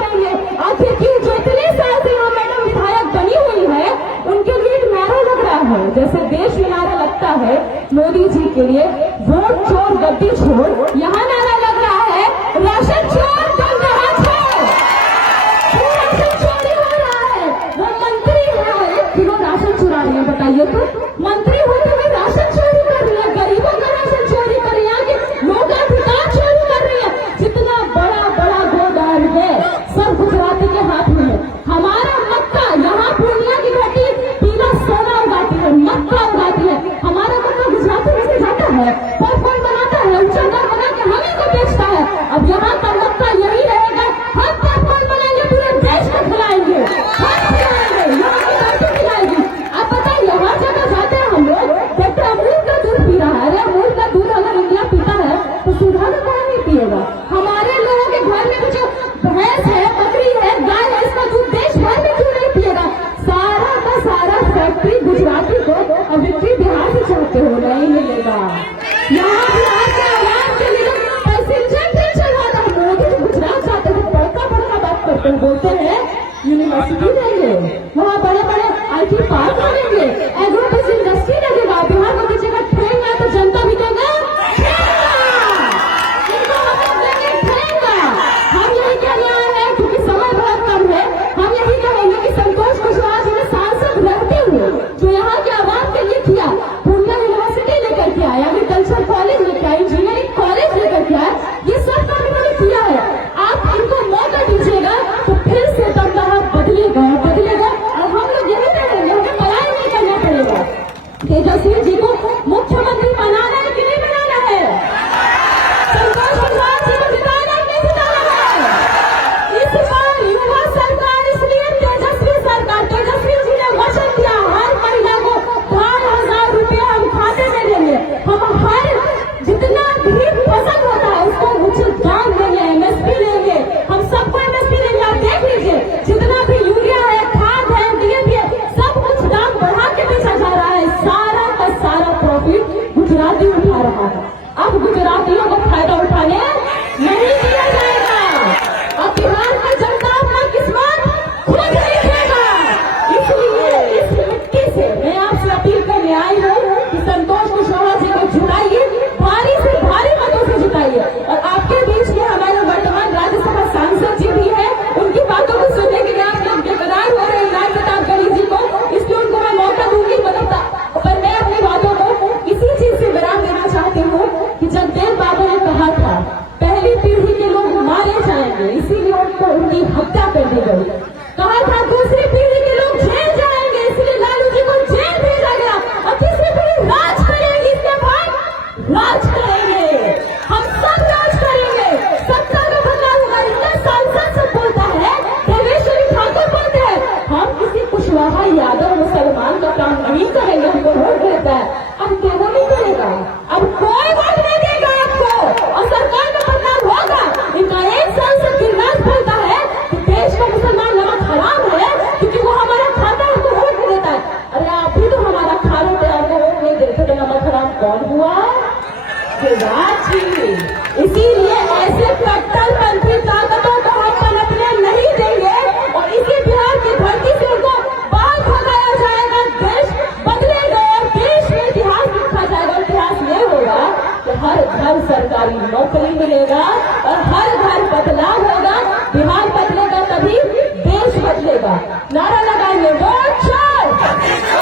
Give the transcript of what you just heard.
करेंगे। आखिर क्यों जो इतने साल से यहाँ मैडम विधायक बनी हुई है उनके लिए एक नारा लग रहा है, जैसे देश में नारा लगता है मोदी जी के लिए वोट चोर गद्दी छोड़, यहाँ नारा लग रहा है राशन चोर तुम कहाँ छोड़। क्यों राशन चोरी हो रहा है? वो मंत्री है कि वो राशन चुरा रही है, बताइए तो। मंत्री होते हुए राशन चोरी कर रही है, गरीबों का राशन चोरी कर रही है, लोकाधिकार चोरी कर रही है। जितना बड़ा बड़ा गोदान है सब गुजराती के हाथ में है। हमारा मक्का यहाँ पूर्णिया की घटी पीला सोना उगाती है, मक्का उगाती है। हमारा मक्का गुजराती में से जाता है, पॉपकॉर्न बनाता है, ऊंचा घर बना के हमें को बेचता है। अब यहाँ का मक्का यही रहेगा, हम पॉपकॉर्न बनाएंगे पूरे देश को खिलाएंगे, हम खिलाएंगे, यहाँ की धरती खिलाएगी। आप पता है यहाँ जगह जाते हैं हम लोग, देखते अमूल का दूध पी रहा है। अरे अमूल का दूध अगर इंडिया पीता है तो सुधा का कौन नहीं पिएगा? हमारे लोगों के घर में भी जो भैंस है, बकरी है, गाय है, इसका दूध देश भर में क्यों नहीं पिएगा? सारा का सारा फैक्ट्री गुजराती को अब विक्री बिहार से चाहते हो, नहीं मिलेगा। यहाँ बिहार के आवाज के लिए पैसेंजर ट्रेन चला रहा है। मोदी जी गुजरात जाते थे, बड़का बड़का बात करते हैं, बोलते हैं यूनिवर्सिटी देंगे, वहाँ बड़े बड़े IT पार्क लगेंगे, एग्रो बेस्ड इंडस्ट्री लगेगा। बिहार को दीजिएगा ट्रेन है तो जनता भी देगा हम यही कहने आए हैं, क्योंकि समय बहुत कम है। हम यही कहेंगे कि संतोष कुशवाहा जी ने सांसद रहते हुए जो यहाँ के आवाम के लिए किया, पूर्णिया यूनिवर्सिटी लेकर के आया, एग्रीकल्चर कॉलेज लेकर आया, इंजीनियरिंग कॉलेज लेकर के आया, ये सब काम इन्होंने किया है। आप इनको मौका दीजिएगा तो फिर से दमदमा बदलेगा बदलेगा, और हम लोग यही कहेंगे हमें पलायन नहीं करना पड़ेगा। तेजस्वी जी को मुख्यमंत्री बनाना है कि नहीं बनाना है? संतोष कुशवाहा जी को जिताना है कि नहीं जिताना है? इस बार युवा सरकार इसलिए तेजस्वी सरकार, तेजस्वी जी ने वचन दिया हर महिला को 12,000 रुपया हम खाते में देंगे। हम हर जितना भी पसंद होता है उसको उचित दाम देंगे, MSP देंगे, हम सबको MSP देंगे। आप देख लीजिए जितना भी यूरिया है, खाद है, DAP है, सब कुछ दाम बढ़ा के बेचा जा रहा है। सारा का सारा प्रॉफिट गुजराती उठा रहा है। अब गुजरातियों को फायदा उठाने नहीं दिया जाएगा। अब बिहार में जनता अपना किस्मत खुद लिखेगा। इसलिए इस मिट्टी से मैं आपसे अपील करने आई हूँ कि संतोष कुशवाहा जी को जिताइए, भारी से भारी मतों से जिताइए। और आपके बीच में हमारे वर्तमान राज्यसभा सांसद जी भी है, उनकी बातों को सुनने के लिए आप लोग बेकरार हो रहे हैं राज प्रताप गढ़ी जी को, इसलिए उनको मैं मौका दूंगी। पर मैं अपनी बातों को इसी चीज से विराम देना चाहती हूँ कि जब देव बाबू ने कहा था पहली पीढ़ी के लोग मारे जाएंगे, इसीलिए उनको उनकी हत्या कर दी गई। कहा था दूसरी पीढ़ी के लोग जेल जाएंगे, इसलिए लालू जी को जेल भेजा गया। और तीसरी पीढ़ी राज करेगी, इसके बाद राज करेंगे, हम सब राज करेंगे, सत्ता का बदलाव होगा। इतना सांसद सब बोलता है, देवेश्वरी ठाकुर बोलते हैं हम किसी कुशवाहा यादव मुसलमान का काम नहीं करेंगे, हमको वोट देता है। अब क्यों नहीं करेगा? अब कोई वोट नहीं देगा आपको, और सरकार में बदलाव होगा। इनका एक सांसद गिरनाथ बोलता है कि देश का मुसलमान नमक हराम है क्योंकि वो हमारा खाता है, हमको वोट नहीं देता है। अरे आप भी तो हमारा खा रहे थे, आपको वोट नहीं देते तो नमक हराम कौन हुआ? शिवराज जी। इसीलिए ऐसे कट्टरपंथी ताकतों को हम पलटने नहीं देंगे, और इसी बिहार की धरती से उनको बाहर भगाया जाएगा। देश बदलेगा और देश में इतिहास लिखा जाएगा। इतिहास ये होगा कि हर घर सरकारी नौकरी मिलेगा और हर घर बदलाव होगा। बिहार बदलेगा तभी देश बदलेगा। नारा लगाएंगे वोट चोर।